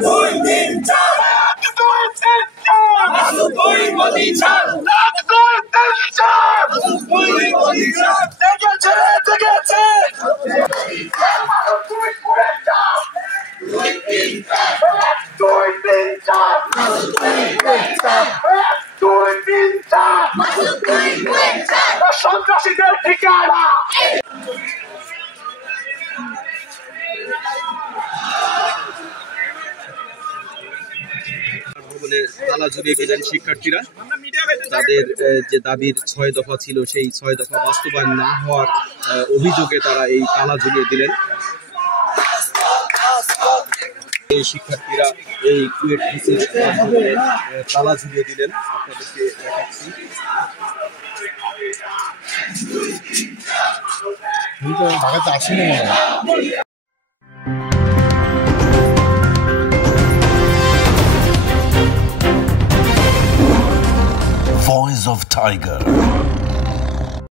দুই তিন চার দুই মোদি চার দুই মোদি চার দেখেছে দেখেছে সন্ত্রাসীদের ঠিকানা ভবনে তালা ঝুলিয়ে দিলেন শিক্ষার্থীরা। তাদের যে দাবির 6 দফা ছিল সেই 6 দফা বাস্তবায়ন না হওয়ার অভিযোগে তারা এই তালা ঝুলিয়ে দিলেন। এই শিক্ষার্থীরা এই কুয়েট ভবনে তালা ঝুলিয়ে দিলেন, আপনাদেরকে দেখাচ্ছি। ঢাকাতে আসেনি মনে হয়। Voice of Tiger.